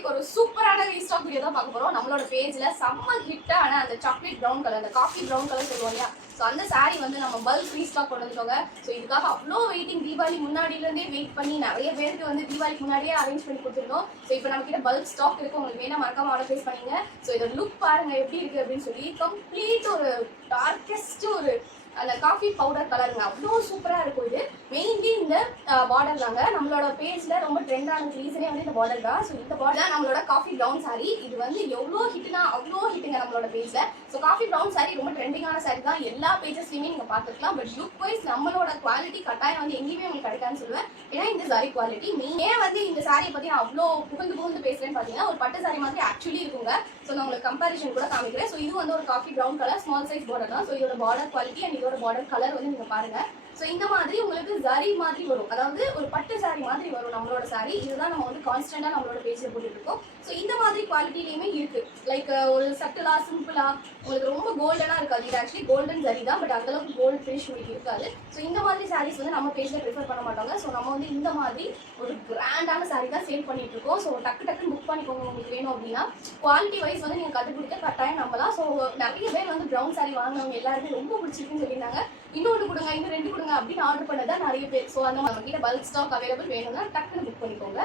இன்னைக்கு ஒரு சூப்பரான ரீஸ்டாக் வீடியோ தான் பார்க்க போறோம். நம்மளோட பேஜ்ல செம்ம ஹிட்டான அந்த சாக்லேட் ப்ரௌன் கலர், அந்த காஃபி ப்ரௌன் கலர் சொல்லுவோம் இல்லையா, ஸோ அந்த சாரீ வந்து நம்ம பல்க் ரீஸ்டாக் கொண்டு வந்துட்டோங்க. ஸோ இதுக்காக அவ்வளோ வெயிட்டிங், தீபாவளி முன்னாடியிலேருந்தே வெயிட் பண்ணி நிறைய பேருக்கு வந்து தீபாவளிக்கு முன்னாடியே அரேஞ்ச் பண்ணி கொடுத்துருந்தோம். ஸோ இப்போ நம்ம கிட்ட பல்க் ஸ்டாக் இருக்கு, உங்களுக்கு வேணா மறக்காம ஆர்டர் ப்ளேஸ் பண்ணீங்க. ஸோ இதோட லுக் பாருங்க எப்படி இருக்கு அப்படின்னு சொல்லி, கம்ப்ளீட் ஒரு டார்க்கஸ்ட் ஒரு அந்த காஃபி பவுடர் கலருங்க, அவ்வளோ சூப்பராக இருக்கும். இது மெயின்லி இந்த பார்டர் தாங்க நம்மளோட பேஜ்ல ரொம்ப ட்ரெண்டான ரீசனே வந்து இந்த பார்டர் தான். ஸோ இந்த பார்டர் நம்மளோட காஃபி ப்ரௌன் சாரி, இது வந்து எவ்வளோ ஹிட்னா அவ்வளோ ஹிட்டுங்க நம்மளோட பேஜ்ல. ஸோ காஃபி ப்ரௌன் சாரி ரொம்ப ட்ரெண்டிங்கான சாரி தான், எல்லா பேஜஸ்லையுமே நீங்கள் பார்த்துக்கலாம். பட் லுக் வைஸ் நம்மளோட குவாலிட்டி கட்டாயம் வந்து எங்கேயுமே உங்களுக்கு கிடைக்காதுன்னு சொல்லுவேன். ஏன்னா இந்த சாரி குவாலிட்டி ஏன் வந்து இந்த சாரியை பற்றி நான் அவ்வளோ புகழ்ந்து பேசுகிறேன்னு பார்த்தீங்கன்னா, ஒரு பட்டு சாரி மாதிரி ஆக்சுவலி இருக்குங்க. ஸோ நான் உங்களுக்கு கம்பேரிஷன் கூட காமிக்கிறேன். ஸோ இது வந்து ஒரு coffee brown colour small size border தான். ஸோ இதோட பார்டர் குவாலிட்டி அண்ட் இதோட பார்டர் கலர் வந்து நீங்க பாருங்க. ஸோ இந்த மாதிரி உங்களுக்கு ஜரி மாதிரி வரும், அதாவது ஒரு பட்டு சாரி மாதிரி வரும் நம்மளோட சாரி. இதுதான் நம்ம வந்து கான்ஸ்டன்டா நம்மளோட பேஜ்ல போட்டுட்டு இருக்கோம். ஸோ இந்த மாதிரி குவாலிட்டிலையுமே இருக்கு, லைக் ஒரு சட்டிலா சிம்பிளா உங்களுக்கு ரொம்ப கோல்டனா இருக்காது. இது ஆக்சுவலி கோல்டன் ஜரி தான், பட் அந்த அளவுக்கு கோல்டு ஃபினிஷ் உங்களுக்கு இருக்காது. ஸோ இந்த மாதிரி சாரீஸ் வந்து நம்ம பேஜ்ல ப்ரிஃபர் பண்ண மாட்டாங்க. ஸோ நம்ம வந்து இந்த மாதிரி ஒரு கிராண்டான சாரி தான் சேல் பண்ணிட்டு இருக்கோம். ஸோ டக்குன்னு புக் பண்ணிக்கோங்க உங்களுக்கு வேணும் அப்படின்னா. குவாலிட்டி வைஸ் வந்து நீங்க கற்றுக் கட்டாயம் நம்பலாம். ஸோ நிறைய பேர் வந்து ப்ரௌன் சாரி வாங்கினவங்க எல்லாருமே ரொம்ப பிடிச்சிருக்குன்னு சொல்லியிருந்தாங்க. இன்னொன்று கொடுங்க, இன்னும் 2 கொடுங்க அப்படின்னு ஆர்டர் பண்ணதான் நிறைய பேர். ஸோ அந்த நம்ம கிட்ட பல்க் ஸ்டாக் அவைலபிள் வேணும்னா டக்குன்னு புக் பண்ணிக்கோங்க.